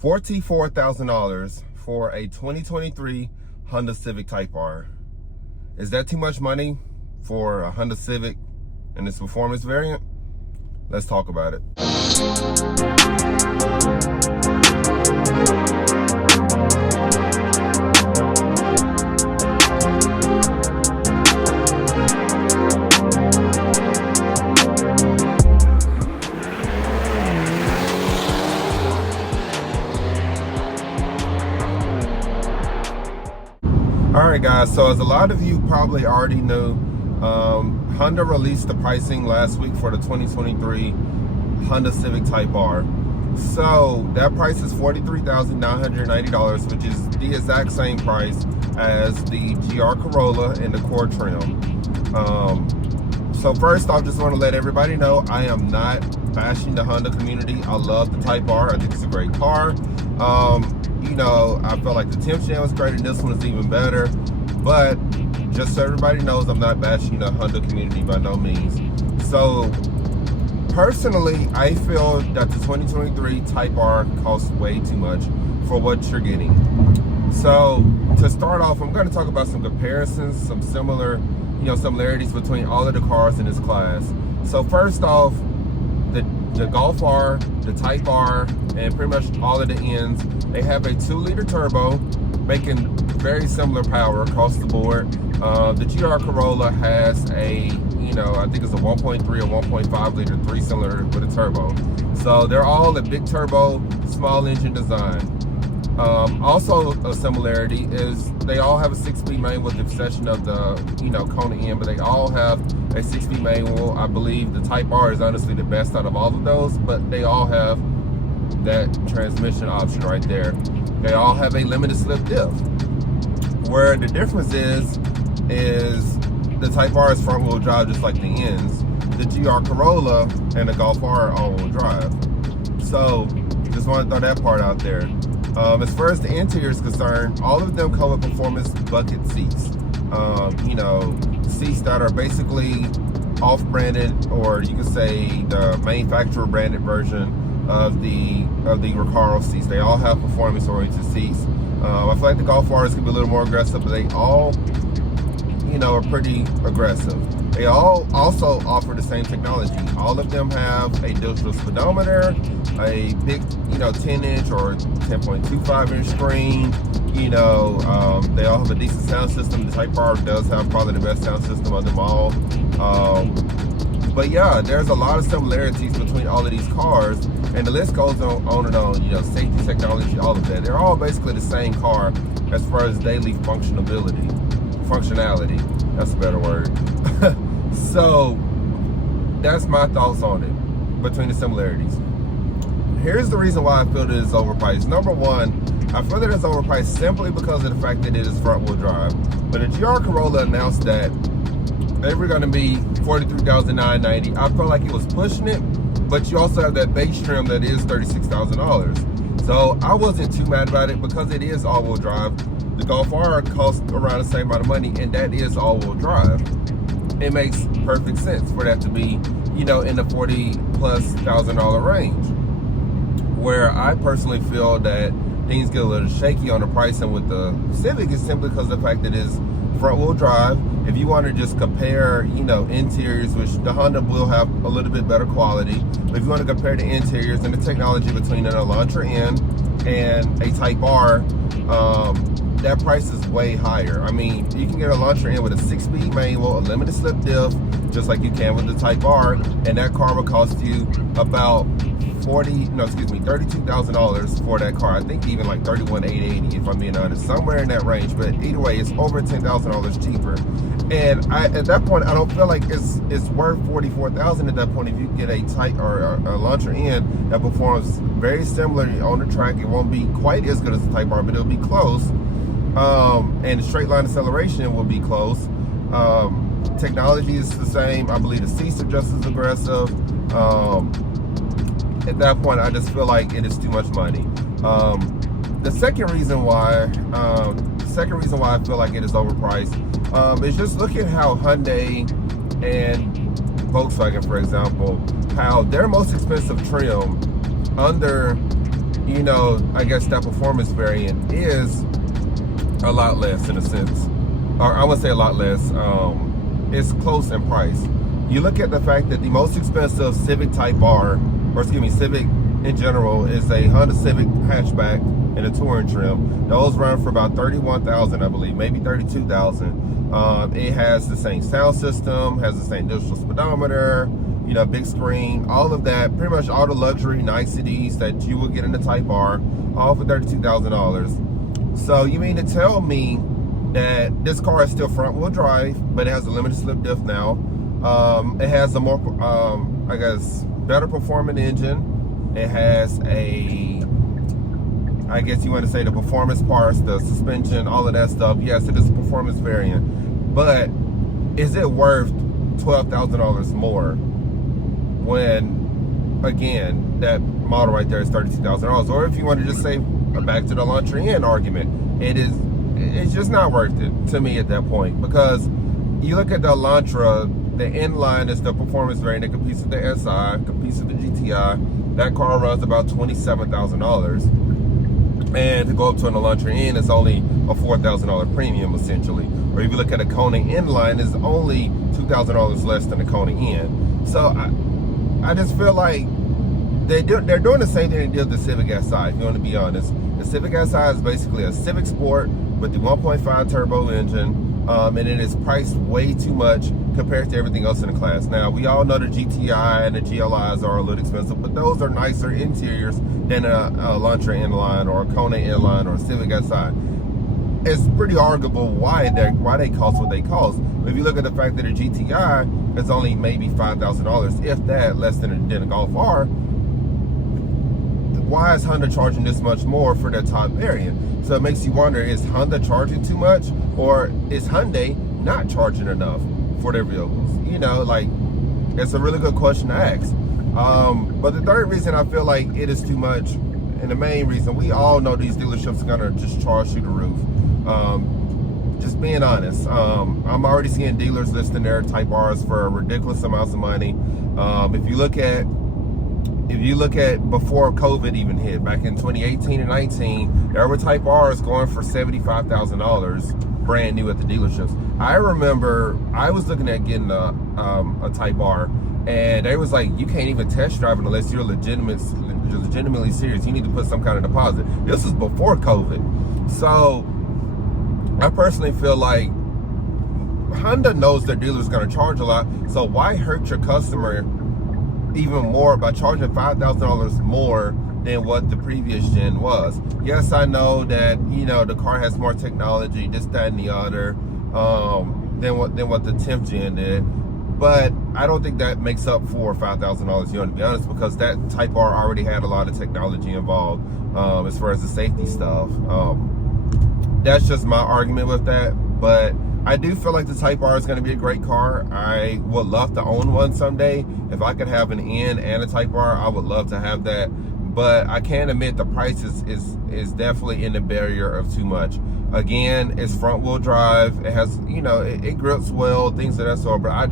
$44,000 for a 2023 Honda Civic Type R. Is that too much money for a Honda Civic and its performance variant? Let's talk about it. Alright guys, so as a lot of you probably already know, Honda released the pricing last week for the 2023 Honda Civic Type R. So that price is $43,990, which is the exact same price as the GR Corolla and the Core trim. So first off, just want to let everybody know I am not bashing the Honda community. I love the Type R. I think it's a great car. You know, I felt like the 10th gen was great and this one is even better. But just so everybody knows, I'm not bashing the Honda community by no means. So personally, I feel that the 2023 Type R costs way too much for what you're getting. So to start off, I'm going to talk about some comparisons, some similarities between all of the cars in this class. So first off, the Golf R, the Type R, and pretty much all of the N's, they have a 2-liter turbo, making very similar power across the board. The GR Corolla has a, I think it's a 1.3 or 1.5 liter 3-cylinder with a turbo. So they're all a big turbo, small engine design. Also a similarity is they all have a 6-speed manual with the exception of the, Kona N, but they all have a 6-speed manual. I believe the Type R is honestly the best out of all of those, but they all have that transmission option right there. They all have a limited slip diff. Where the difference is the Type R is front wheel drive just like the N's. The GR Corolla and the Golf R are all wheel drive. So just want to throw that part out there. As far as the interior is concerned, all of them come with performance bucket seats. Seats that are basically off-branded, or you could say the manufacturer branded version of the Recaro seats. They all have performance-oriented seats. I feel like the Golf R's can be a little more aggressive, but they all, are pretty aggressive. They all also offer the same technology. All of them have a digital speedometer, a big, 10-inch or 10.25-inch screen. They all have a decent sound system. The Type R does have probably the best sound system of them all. But yeah, there's a lot of similarities between all of these cars, and the list goes on and on. Safety, technology, all of that. They're all basically the same car as far as daily functionality. That's a better word. So that's my thoughts on it between the similarities. Here's the reason why I feel that it's overpriced. Number one, I feel that it's overpriced simply because of the fact that it is front wheel drive. When the GR Corolla announced that they were going to be $43,990, I felt like it was pushing it, but you also have that base trim that is $36,000. So I wasn't too mad about it because it is all-wheel drive. The Golf R costs around the same amount of money, and that is all-wheel drive. It makes perfect sense for that to be, in the $40,000+ range. Where I personally feel that things get a little shaky on the pricing with the Civic is simply because of the fact that it's front-wheel drive. If you want to just compare, interiors, which the Honda will have a little bit better quality, but if you want to compare the interiors and the technology between an Elantra N and a Type R, that price is way higher. I mean, you can get a Elantra N with a 6-speed manual, a limited slip diff, just like you can with the Type R, and that car will cost you about $32,000 for that car. I think even like $31,880 if I'm being honest, somewhere in that range. But either way, it's over $10,000 cheaper. And at that point, I don't feel like it's worth $44,000 at that point. If you get a Type or a Elantra N that performs very similarly on the track, it won't be quite as good as the Type R, but it'll be close. And the straight line acceleration will be close. Technology is the same. I believe the seats are just as aggressive. At that point, I just feel like it is too much money. The second reason why I feel like it is overpriced is just look at how Hyundai and Volkswagen, for example, how their most expensive trim under I guess that performance variant is a lot less in a sense, or I would say a lot less. It's close in price. You look at the fact that the most expensive Civic Type R, or excuse me, Civic in general, is a Honda Civic hatchback in a touring trim. Those run for about $31,000, I believe, maybe $32,000. It has the same sound system, has the same digital speedometer, big screen, all of that, pretty much all the luxury niceties that you would get in the Type R, all for $32,000. So you mean to tell me that this car is still front wheel drive, but it has a limited slip diff now. It has a more, I guess, better performing engine. It has I guess you want to say the performance parts, the suspension, all of that stuff. Yes, it is a performance variant, but is it worth $12,000 more when, again, that model right there is $32,000? Or if you want to just say, back to the Elantra argument, it's just not worth it to me at that point, because you look at the Elantra, the inline is the performance variant that competes with the SI, competes with the GTI. That car runs about $27,000. And to go up to an Elantra N, it's only a $4,000 premium essentially. Or if you look at a Kona inline, it's only $2,000 less than a Kona N. So I just feel like they're doing the same thing they did with the Civic Si, if you want to be honest. The Civic Si is basically a Civic Sport with the 1.5 turbo engine, and it is priced way too much compared to everything else in the class. Now, we all know the GTI and the GLIs are a little expensive, but those are nicer interiors than a Elantra inline or a Kona inline or a Civic Si. It's pretty arguable why they cost what they cost. If you look at the fact that a GTI is only maybe $5,000, if that, less than a Golf R, why is Honda charging this much more for their top variant? So it makes you wonder, is Honda charging too much, or is Hyundai not charging enough for their vehicles? It's a really good question to ask. But the third reason I feel like it is too much, and the main reason, we all know these dealerships are gonna just charge through the roof. Just being honest, I'm already seeing dealers listing their Type Rs for ridiculous amounts of money. If you look at before COVID even hit, back in 2018 and 19, there were Type Rs going for $75,000 brand new at the dealerships. I remember I was looking at getting a Type R, and they was like, you can't even test drive it unless you're legitimately serious. You need to put some kind of deposit. This was before COVID. So I personally feel like Honda knows their dealer's going to charge a lot, so why hurt your customer even more by charging $5,000 more than what the previous gen was? Yes, I know that the car has more technology, this, that, and the other, than what the 10th gen did, but I don't think that makes up for $5,000. To be honest, because that Type R already had a lot of technology involved as far as the safety stuff. That's just my argument with that, but I do feel like the Type R is going to be a great car. I would love to own one someday. If I could have an N and a Type R, I would love to have that. But I can admit the price is definitely in the barrier of too much. Again, it's front wheel drive. It has, it grips well, things of that sort. But I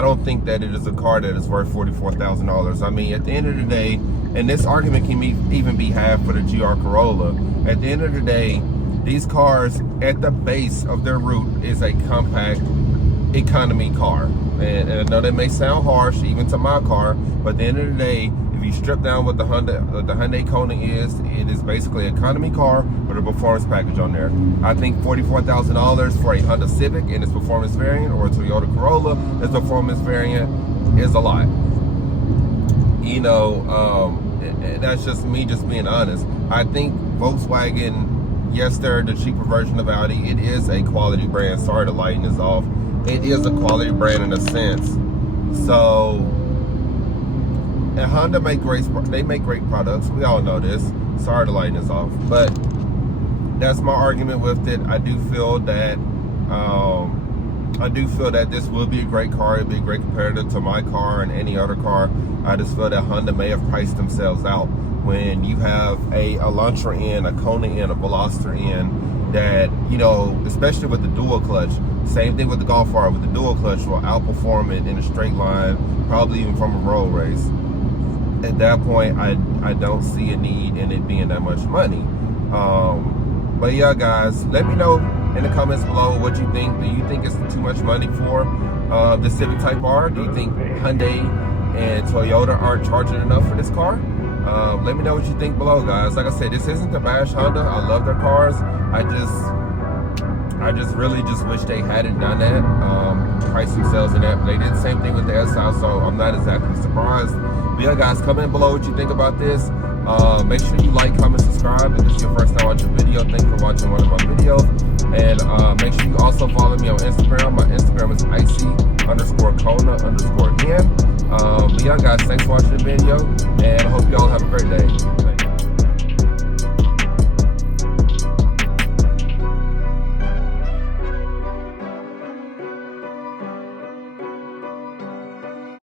don't think that it is a car that is worth $44,000. I mean, at the end of the day, and this argument can even be had for the GR Corolla. At the end of the day, these cars, at the base of their root, is a compact economy car. And I know that may sound harsh, even to my car, but at the end of the day, if you strip down what the Hyundai Kona is, it is basically an economy car with a performance package on there. I think $44,000 for a Honda Civic in its performance variant, or a Toyota Corolla its performance variant, is a lot. That's just me just being honest. I think Volkswagen, yes, they're the cheaper version of Audi. It is a quality brand. Sorry, the lighting is off. It is a quality brand in a sense. So, and Honda make great products. We all know this. Sorry, the lighting is off. But that's my argument with it. I do feel that this will be a great car. It'll be a great competitor to my car and any other car. I just feel that Honda may have priced themselves out. When you have a Elantra N, a Kona N, a Veloster N, that, especially with the dual clutch, same thing with the Golf R, with the dual clutch will outperform it in a straight line, probably even from a road race. at that point, I don't see a need in it being that much money. But yeah, guys, let me know in the comments below what you think. Do you think it's too much money for the Civic Type R? Do you think Hyundai and Toyota aren't charging enough for this car? Let me know what you think below, guys. Like I said, this isn't to bash Honda. I love their cars. I just really just wish they hadn't done that, price themselves in that. But they did the same thing with the SI, so I'm not exactly surprised. But yeah, guys, comment below what you think about this. Make sure you like, comment, subscribe if this is your first time watching a video. Thanks for watching one of my videos. And make sure you also follow me on Instagram. My Instagram is icy_Kona_again. But yeah, guys, thanks for watching the video, and I hope you all have a great day.